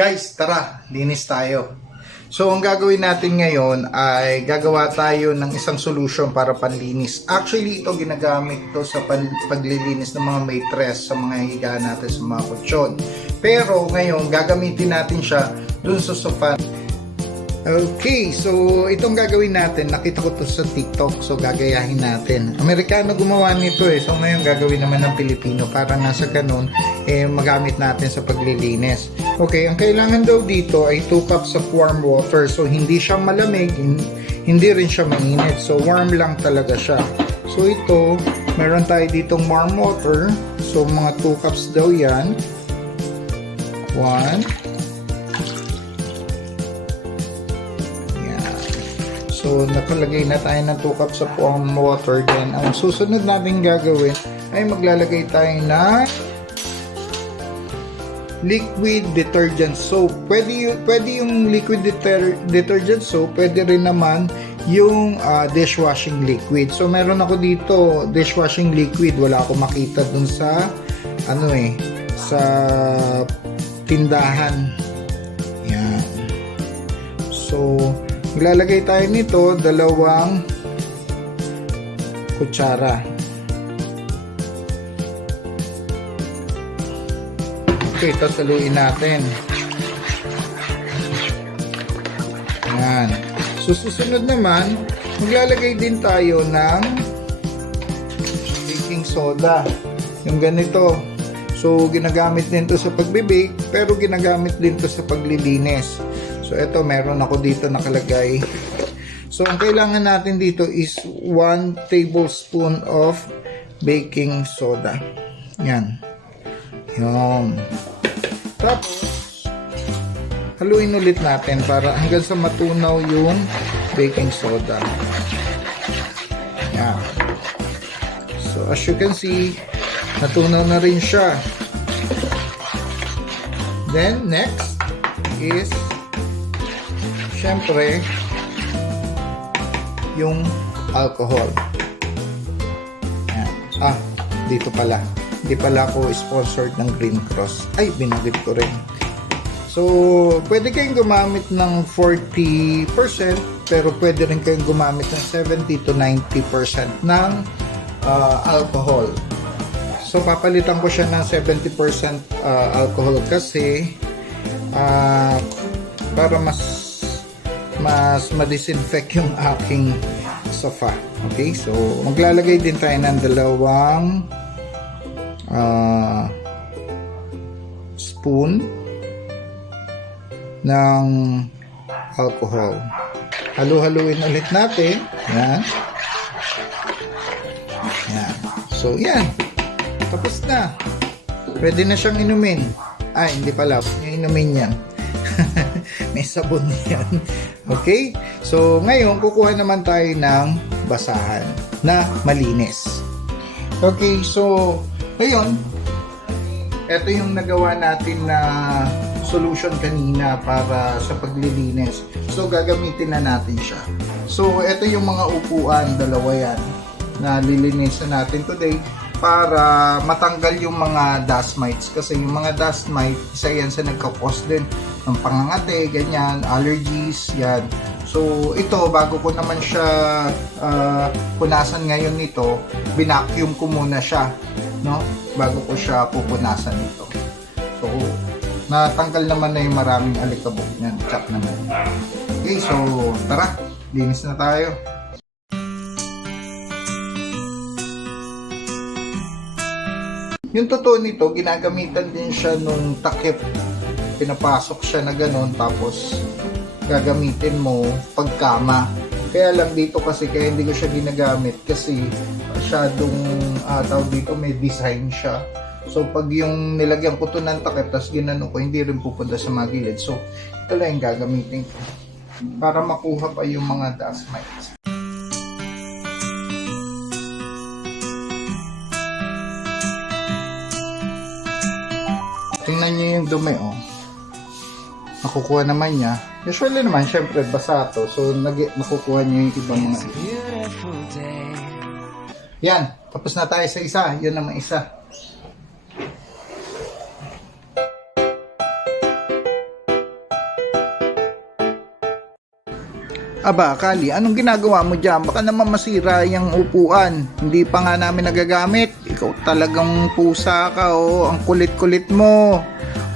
Guys, tara, linis tayo. So, ang gagawin natin ngayon ay gagawa tayo ng isang solution para panlinis. Actually, ito ginagamit to sa paglilinis ng mga maitres sa mga higa natin sa mga kutsyon. Pero ngayon, gagamitin natin siya dun sa sofa. Okay, so itong gagawin natin, nakita ko to sa TikTok, so gagayahin natin. Amerikano gumawa nito so ngayon gagawin naman ng Pilipino para nasa ganun, magamit natin sa paglilinis. Okay, ang kailangan daw dito ay 2 cups of warm water, so hindi siya malamig, hindi rin siya mainit, so warm lang talaga siya. So ito, meron tayo ditong warm water, so mga 2 cups daw yan. 1. So, nakalagay na tayo ng 2 cups of warm water. Then, ang susunod natin gagawin ay maglalagay tayo ng liquid detergent soap. Pwede yung liquid detergent soap, pwede rin naman yung dishwashing liquid. So, meron ako dito dishwashing liquid. Wala ako makita dun sa sa tindahan. Yan. So, maglalagay tayo nito 2 kutsara. Okay, ito saluin natin. Ayan. So, susunod naman, maglalagay din tayo ng baking soda. Yung ganito. So, ginagamit din to sa pagbibake, pero ginagamit din to sa paglilinis. So, ito, meron ako dito nakalagay. So, ang kailangan natin dito is 1 tablespoon of baking soda. Yan. Yan. Tapos, haluin ulit natin para hanggang sa matunaw yung baking soda. Yan. So, as you can see, natunaw na rin siya. Then, next is syempre yung alcohol. Yan. Dito pala. Hindi pala ako sponsored ng Green Cross. Ay, binagit ko rin. So, pwede kayong gumamit ng 40%, pero pwede rin kayong gumamit ng 70 to 90% ng alcohol. So, papalitan ko siya ng 70% alcohol kasi para mas ma-disinfect yung aking sofa. Okay, so maglalagay din tayo ng 2 spoon ng alcohol. Halu-haluin ulit natin. Yan. Yan. So, yan. Tapos na. Pwede na siyang inumin. Hindi pala. Inumin yan. May sabon yan. Okay? So, ngayon, kukuha naman tayo ng basahan na malinis. Okay, so, ngayon, ito yung nagawa natin na solution kanina para sa paglilinis. So, gagamitin na natin siya. So, ito yung mga upuan, 2 yan, na lilinisan natin today para matanggal yung mga dust mites. Kasi yung mga dust mite, isa yan sa nagka-cause din ng pangangate, ganyan, allergies, yan. So, ito, bago ko naman siya punasan ngayon nito, binacuum ko muna siya, no? Bago ko siya pupunasan nito. So, natanggal naman na yung maraming alikabok niyan. Check naman. Okay, so, tara, linis na tayo. Yung totoo nito, ginagamitan din siya nung takip. Pinapasok siya na ganun, tapos gagamitin mo pagkama. Kaya lang dito kasi, kaya hindi ko siya ginagamit kasi masyadong tawag dito, may design siya. So pag yung nilagyan ko to ng takip, tapos ginano ko, hindi rin pupunta sa mga gilid. So ito lang yung gagamitin ko para makuha pa yung mga dust mites. Tingnan nyo yung dumi, nakukuha naman niya. Usually naman, syempre, basa to. So, nakukuha niya yung ibang mga. Yan. Tapos na tayo sa isa. Yun naman isa. Aba, Kali, anong ginagawa mo dyan? Baka naman masira yung upuan. Hindi pa nga namin nagagamit. Ikaw talagang pusa ka, oh. Ang kulit-kulit mo.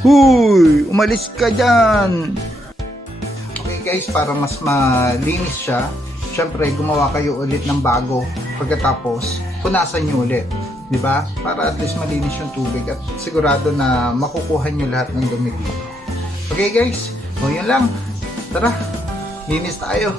Huy! Umalis ka dyan! Okay guys, para mas malinis siya, syempre gumawa kayo ulit ng bago. Pagkatapos, punasan nyo ulit. Diba? Para at least malinis yung tubig at sigurado na makukuha nyo lahat ng dumi dito. Okay guys, so yun lang. Tara, linis tayo.